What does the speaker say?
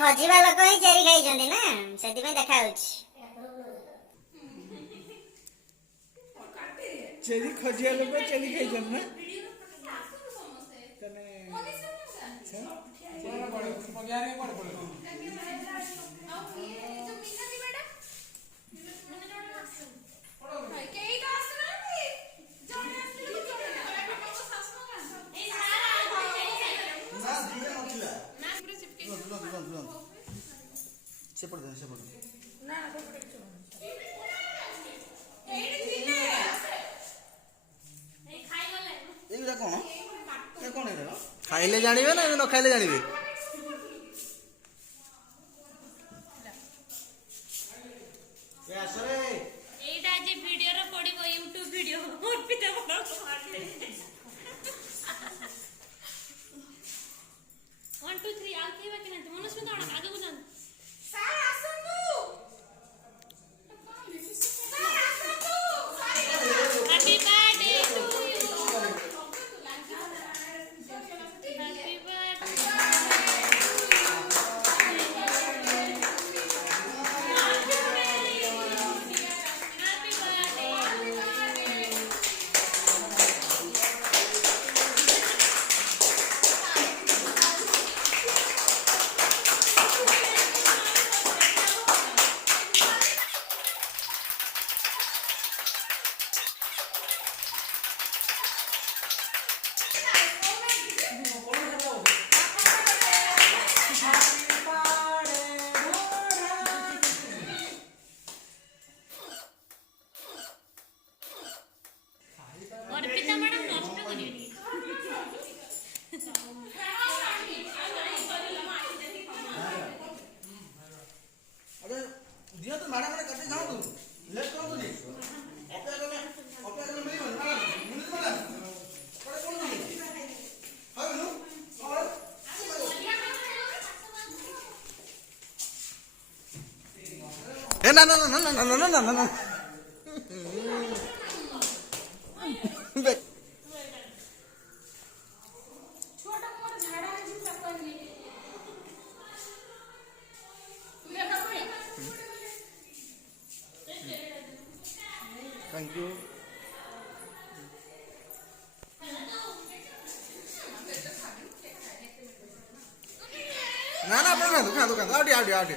ଖଜିବା ଲୋକ ହିଁ ଚେରି ଖାଇଛନ୍ତି ନା, ସେଥିପାଇଁ ଦେଖା ଯାଉଛି। ଚେରି ଖଜିବା ଲୋକ ଚେରି ଖାଇଛନ୍ତି ନା? ଖାଇଲେ ଜାଣିବେ ନା ନ ଖାଇଲେ ଜାଣିବେ? এইটা আজ ভিডিওরে পড়িব ইউটিউব ভিডিও অর্পিতা বড় মারলে 1 2 3 আল কেবা কিনা মনস্মিতা অনেক আগে বুঝান স্যার আসন্তু স্যার আসন্তু happy birthday to you happy Arpita madam নষ্ট করিনি अरे दिया तो मैडम ने करते जाओ तुम लेट करो तुम अपने मिली मैडम पड़े कौन नहीं हां नो और ए ना ना ना ना ना ना ना ना छोटा मोर झाड़ा है जिन तक नहीं थैंक यू ना ना अपना दुकान दुकान आउट आउट आउट